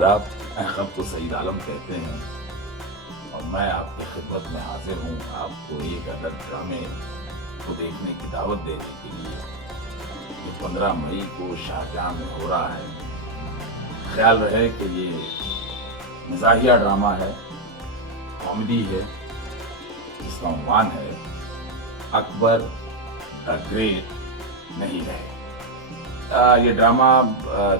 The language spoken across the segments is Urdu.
آداب، خب کو سعید عالم کہتے ہیں اور میں آپ کی خدمت میں حاضر ہوں آپ کو ایک عدد ڈرامے کو دیکھنے کی دعوت دینے کے لیے جو 15 مئی کو شاہجہاں میں ہو رہا ہے۔ خیال رہے کہ یہ مزاحیہ ڈرامہ ہے، کامیڈی ہے، جس کا عنوان ہے اکبر دا گریٹ نہیں رہے۔ یہ ڈرامہ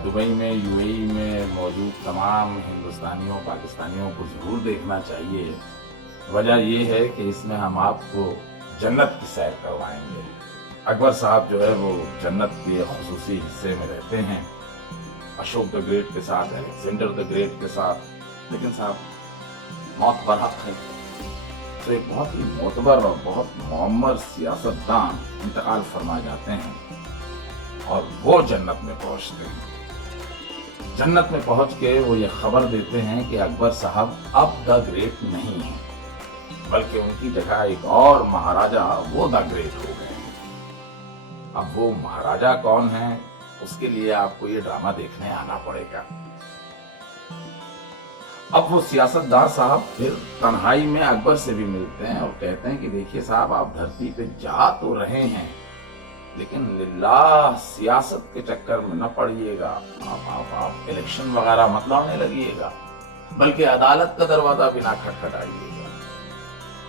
دبئی میں UAE میں موجود تمام ہندوستانیوں پاکستانیوں کو ضرور دیکھنا چاہیے۔ وجہ یہ ہے کہ اس میں ہم آپ کو جنت کی سیر کروائیں گے۔ اکبر صاحب جو ہے وہ جنت کے خصوصی حصے میں رہتے ہیں، اشوک دا گریٹ کے ساتھ، الیگزینڈر دا گریٹ کے ساتھ، لیکن صاحب موت برحق ہے تو ایک بہت ہی معتبر اور بہت معمر سیاستدان انتقال فرما جاتے ہیں اور وہ جنت میں پہنچتے ہیں۔ جنت میں پہنچ کے وہ یہ خبر دیتے ہیں کہ اکبر صاحب اب دا گریٹ نہیں ہیں، بلکہ ان کی جگہ ایک اور مہاراجا وہ دا گریٹ ہو گئے ہیں۔ اب وہ مہاراجا کون ہیں اس کے لیے آپ کو یہ ڈرامہ دیکھنے آنا پڑے گا۔ اب وہ سیاستدان صاحب پھر تنہائی میں اکبر سے بھی ملتے ہیں اور کہتے ہیں کہ دیکھیے صاحب آپ دھرتی پہ جا تو رہے ہیں لیکن للہ سیاست کے چکر میں نہ پڑیے گا، آپ الیکشن وغیرہ مت لانے لگیے گا، بلکہ عدالت کا دروازہ بھی نہ کھٹکھٹائیے گا۔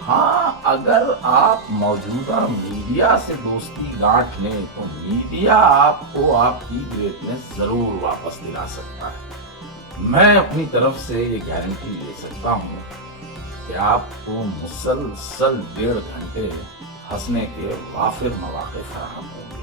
ہاں اگر آپ موجودہ میڈیا سے دوستی گانٹھ لیں تو میڈیا آپ کو آپ کی گریٹنس ضرور واپس دلا سکتا ہے۔ میں اپنی طرف سے یہ گارنٹی لے سکتا ہوں کہ آپ کو مسلسل 1.5 گھنٹے ہنسنے کے وافر مواقع فراہم ہوں گے۔